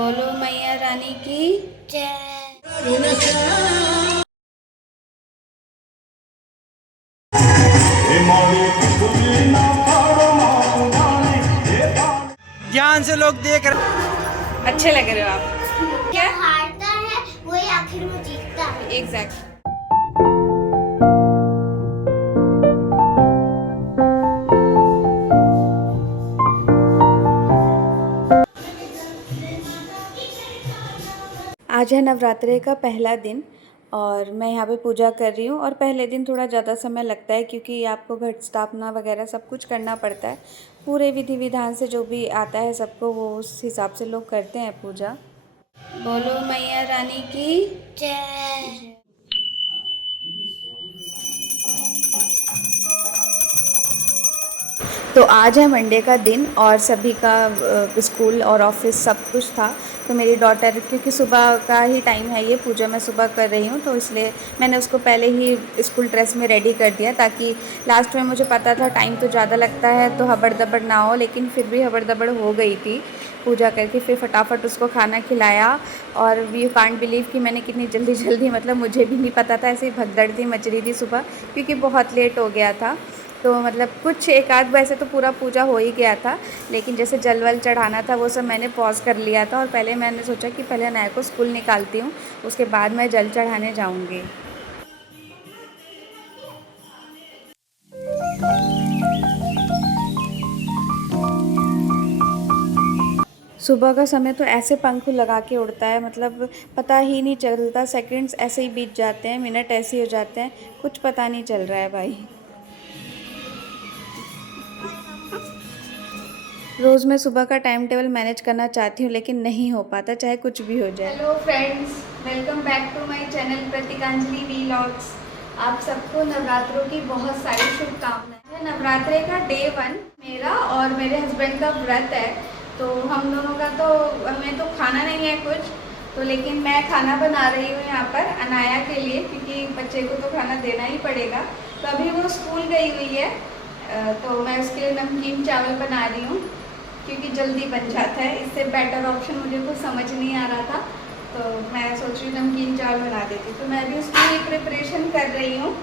बोलो मैया रानी की जय। ध्यान से लोग देख रहे। अच्छे लग रहे हो आप। क्या हारता है वही आखिर में जीतता है। एग्जैक्ट। आज है नवरात्रे का पहला दिन और मैं यहाँ पे पूजा कर रही हूँ। और पहले दिन थोड़ा ज़्यादा समय लगता है क्योंकि आपको घट स्थापना वगैरह सब कुछ करना पड़ता है। पूरे विधि विधान से जो भी आता है सबको वो उस हिसाब से लोग करते हैं पूजा। बोलो मैया रानी की जय। तो आज है मंडे का दिन और सभी का स्कूल और ऑफिस सब कुछ था। तो मेरी डॉटर, क्योंकि सुबह का ही टाइम है, ये पूजा मैं सुबह कर रही हूँ, तो इसलिए मैंने उसको पहले ही स्कूल ड्रेस में रेडी कर दिया ताकि लास्ट में मुझे पता था टाइम तो ज़्यादा लगता है तो हबड़ दबड़ ना हो, लेकिन फिर भी हबड़ दबड़ हो गई थी पूजा करके। फिर फटाफट उसको खाना खिलाया और यू कांट बिलीव कि मैंने कितनी जल्दी जल्दी, मतलब मुझे भी नहीं पता था, ऐसे ही भगदड़ थी मच रही थी सुबह क्योंकि बहुत लेट हो गया था। तो मतलब कुछ एक आध, वैसे तो पूरा पूजा हो ही गया था, लेकिन जैसे जल वल चढ़ाना था वो सब मैंने पॉज कर लिया था। और पहले मैंने सोचा कि पहले अनाया को स्कूल निकालती हूँ, उसके बाद मैं जल चढ़ाने जाऊँगी। सुबह का समय तो ऐसे पंख लगा के उड़ता है, मतलब पता ही नहीं चलता, सेकंड्स ऐसे ही बीत जाते हैं, मिनट ऐसे ही हो जाते हैं, कुछ पता नहीं चल रहा है भाई। रोज़ मैं सुबह का टाइम टेबल मैनेज करना चाहती हूँ लेकिन नहीं हो पाता, चाहे कुछ भी हो जाए। Hello friends, welcome back to my channel Pratikanjali vlogs. आप सबको नवरात्रों की बहुत सारी शुभकामनाएं। नवरात्रे का डे 1 मेरा और मेरे हस्बैंड का व्रत है, तो हम दोनों का तो, हमें तो खाना नहीं है कुछ, तो लेकिन मैं खाना बना रही हूँ यहाँ पर अनाया के लिए, क्योंकि बच्चे को तो खाना देना ही पड़ेगा। तो अभी वो स्कूल गई हुई है, तो मैं उसके लिए नमकीन चावल बना रही हूँ क्योंकि जल्दी बन जाता है। इससे बेटर ऑप्शन मुझे कुछ समझ नहीं आ रहा था, तो मैं सोच रही हूँ नमकीन चावल बना देती। तो मैं भी उसकी लिए प्रिपरेशन कर रही हूँ।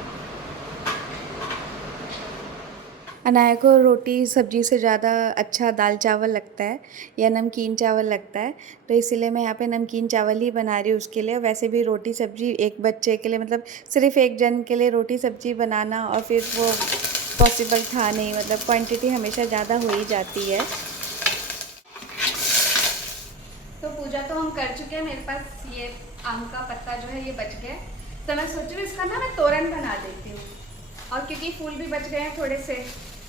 अनाया को रोटी सब्जी से ज़्यादा अच्छा दाल चावल लगता है या नमकीन चावल लगता है, तो इसीलिए मैं यहाँ पे नमकीन चावल ही बना रही हूँ उसके लिए। वैसे भी रोटी सब्जी एक बच्चे के लिए, मतलब सिर्फ एक जन के लिए रोटी सब्जी बनाना और फिर वो पॉसिबल था नहीं, मतलब क्वांटिटी हमेशा ज़्यादा हो ही जाती है। तो पूजा तो हम कर चुके हैं, मेरे पास ये आम का पत्ता जो है ये बच गया, तो मैं सोच रही हूँ इसका ना मैं तोरन बना देती हूँ। और क्योंकि फूल भी बच गए हैं थोड़े से,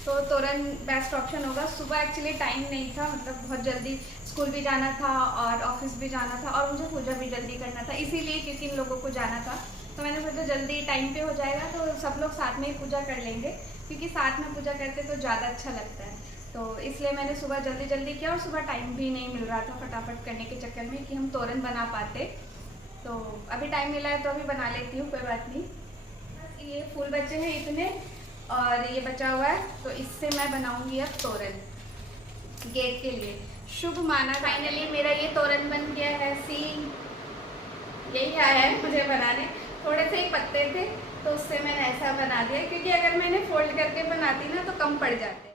तो तोरन बेस्ट ऑप्शन होगा। सुबह एक्चुअली टाइम नहीं था, मतलब बहुत जल्दी स्कूल भी जाना था और ऑफिस भी जाना था और मुझे पूजा भी जल्दी करना था, इसीलिए क्योंकि इन लोगों को जाना था, तो मैंने सोचा जल्दी टाइम पे हो जाएगा तो सब लोग साथ में ही पूजा कर लेंगे, क्योंकि साथ में पूजा करते तो ज़्यादा अच्छा लगता है। तो इसलिए मैंने सुबह जल्दी जल्दी किया और सुबह टाइम भी नहीं मिल रहा था फटाफट करने के चक्कर में कि हम तोरन बना पाते। तो अभी टाइम मिला है तो अभी बना लेती हूँ, कोई बात नहीं। ये फूल बचे हैं इतने और ये बचा हुआ है, तो इससे मैं बनाऊंगी अब तोरन गेट के लिए। शुभ माना। फाइनली मेरा ये तोरन बन गया है। सी, यही आया है मुझे बनाने। थोड़े से ही पत्ते थे तो उससे मैंने ऐसा बना दिया, क्योंकि अगर मैंने फोल्ड करके बनाती ना तो कम पड़ जाते।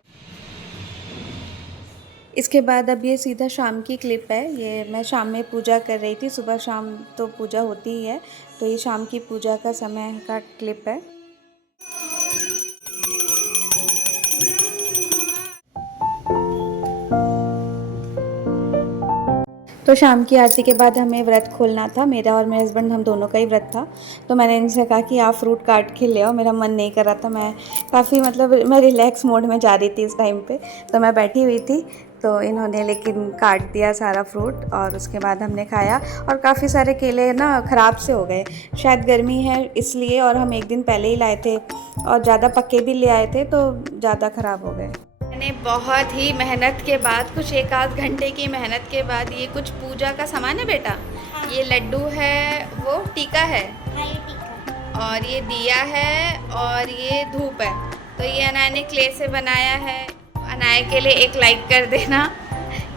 इसके बाद अब ये सीधा शाम की क्लिप है। ये मैं शाम में पूजा कर रही थी, सुबह शाम तो पूजा होती ही है, तो ये शाम की पूजा का समय का क्लिप है। तो शाम की आरती के बाद हमें व्रत खोलना था, मेरा और मेरे हस्बैंड हम दोनों का ही व्रत था। तो मैंने इनसे कहा कि आप फ्रूट काट के ले आओ, मेरा मन नहीं कर रहा था, मैं काफ़ी, मतलब मैं रिलैक्स मोड में जा रही थी इस टाइम पे, तो मैं बैठी हुई थी, तो इन्होंने लेकिन काट दिया सारा फ्रूट और उसके बाद हमने खाया। और काफ़ी सारे केले ना ख़राब से हो गए, शायद गर्मी है इसलिए, और हम एक दिन पहले ही लाए थे और ज़्यादा पक्के भी ले आए थे तो ज़्यादा ख़राब हो गए। मैंने बहुत ही मेहनत के बाद, कुछ एक आध घंटे की मेहनत के बाद, ये कुछ पूजा का सामान है बेटा। हाँ। ये लड्डू है, वो टीका है, हाँ, ये टीका। और ये दिया है, और ये धूप है। तो ये अनाया ने क्ले से बनाया है। अनाया के लिए एक लाइक कर देना,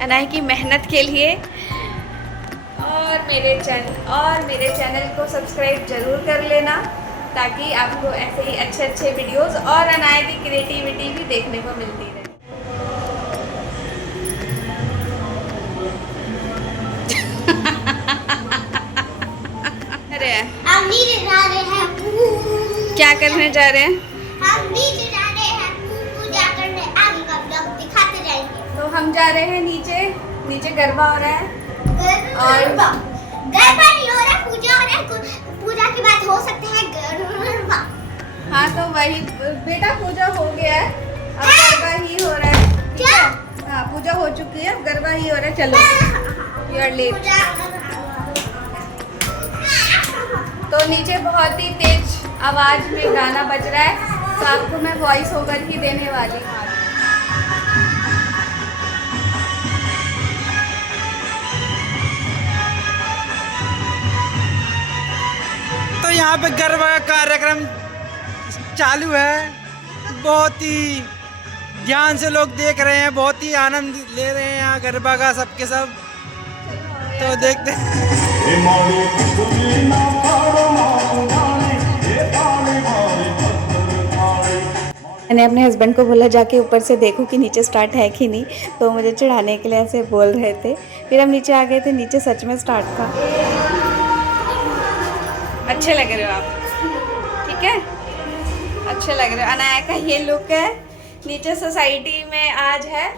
अनाया की मेहनत के लिए। और मेरे चैनल को सब्सक्राइब ज़रूर कर लेना, ताकि आपको ऐसे ही अच्छे अच्छे वीडियोस और अनाया की क्रिएटिविटी भी देखने को मिलती रहे। अरे हम नीचे जा रहे हैं। क्या करने जा रहे हैं? हम नीचे जा रहे हैं पूजा करने। आगे का ब्लॉग दिखाते जाएंगे। तो हम जा रहे हैं नीचे गरबा हो रहा है। गरबा नहीं हो रहा, पूजा हो रहा है। पूजा की बात हो सकता है गरबा। हाँ तो वही बेटा, पूजा हो गया है, अब गरबा ही हो रहा है। ठीक है? हाँ पूजा हो चुकी है, अब गरबा ही हो रहा है। चलो यू आर लेट। तो नीचे बहुत ही तेज आवाज में गाना बज रहा है, तो आपको मैं वॉइस ओवर ही देने वाली हूँ। तो यहाँ पे गरबा का कार्यक्रम चालू है। बहुत ही ध्यान से लोग देख रहे हैं, बहुत ही आनंद ले रहे हैं यहाँ गरबा का सबके सब। तो देखते हैं। मैंने अपने हस्बैंड को बोला जाके ऊपर से देखो कि नीचे स्टार्ट है कि नहीं, तो मुझे चिढ़ाने के लिए ऐसे बोल रहे थे। फिर हम नीचे आ गए थे, नीचे सच में स्टार्ट था। अच्छे लग रहे हो आप, ठीक है, अच्छे लग रहे हो। अनाया का ये लुक है। नीचे सोसाइटी में आज है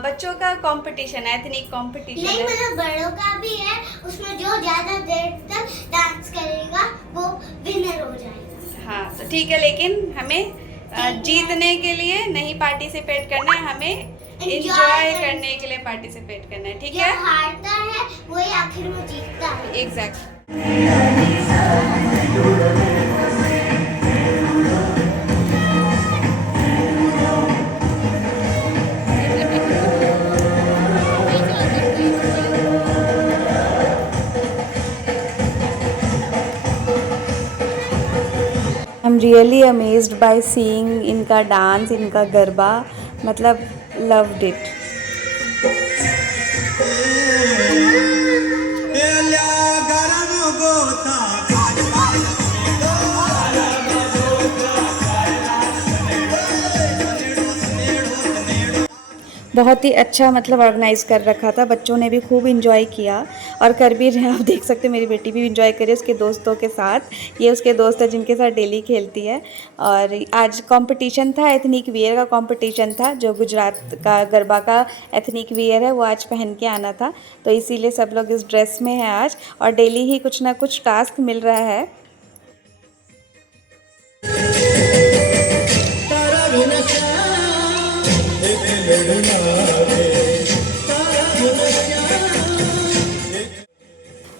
बच्चों का कंपटीशन है, एथनिक कंपटीशन नहीं है। मतलब बड़ों का भी है, उसमें जो ज्यादा देर तक डांस करेगा वो विनर हो जाएगा। हाँ तो ठीक है, लेकिन हमें जीतने के लिए नहीं पार्टिसिपेट करना है, हमें एंजॉय करने के लिए पार्टिसिपेट करना है। ठीक है, जो हारता है वही आखिर में जीतता है। Exact. I'm really amazed by seeing इनका डांस, इनका गरबा, मतलब loved it। बहुत ही अच्छा मतलब ऑर्गेनाइज़ कर रखा था, बच्चों ने भी खूब इंजॉय किया और कर भी रहे हैं। आप देख सकते हैं मेरी बेटी भी इंजॉय करे उसके दोस्तों के साथ। ये उसके दोस्त है जिनके साथ डेली खेलती है। और आज कंपटीशन था, एथनिक वियर का कंपटीशन था। जो गुजरात का गरबा का एथनिक वियर है वो आज पहन के आना था, तो इसीलिए सब लोग इस ड्रेस में हैं आज। और डेली ही कुछ ना कुछ टास्क मिल रहा है।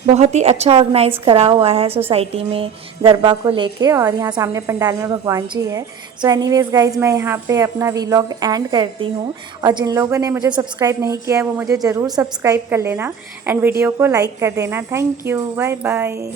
बहुत ही अच्छा ऑर्गेनाइज करा हुआ है सोसाइटी में गरबा को लेके। और यहाँ सामने पंडाल में भगवान जी है। सो एनीवेज गाइज, मैं यहाँ पे अपना वीलॉग एंड करती हूँ। और जिन लोगों ने मुझे सब्सक्राइब नहीं किया है वो मुझे ज़रूर सब्सक्राइब कर लेना एंड वीडियो को लाइक कर देना। Thank you, bye bye.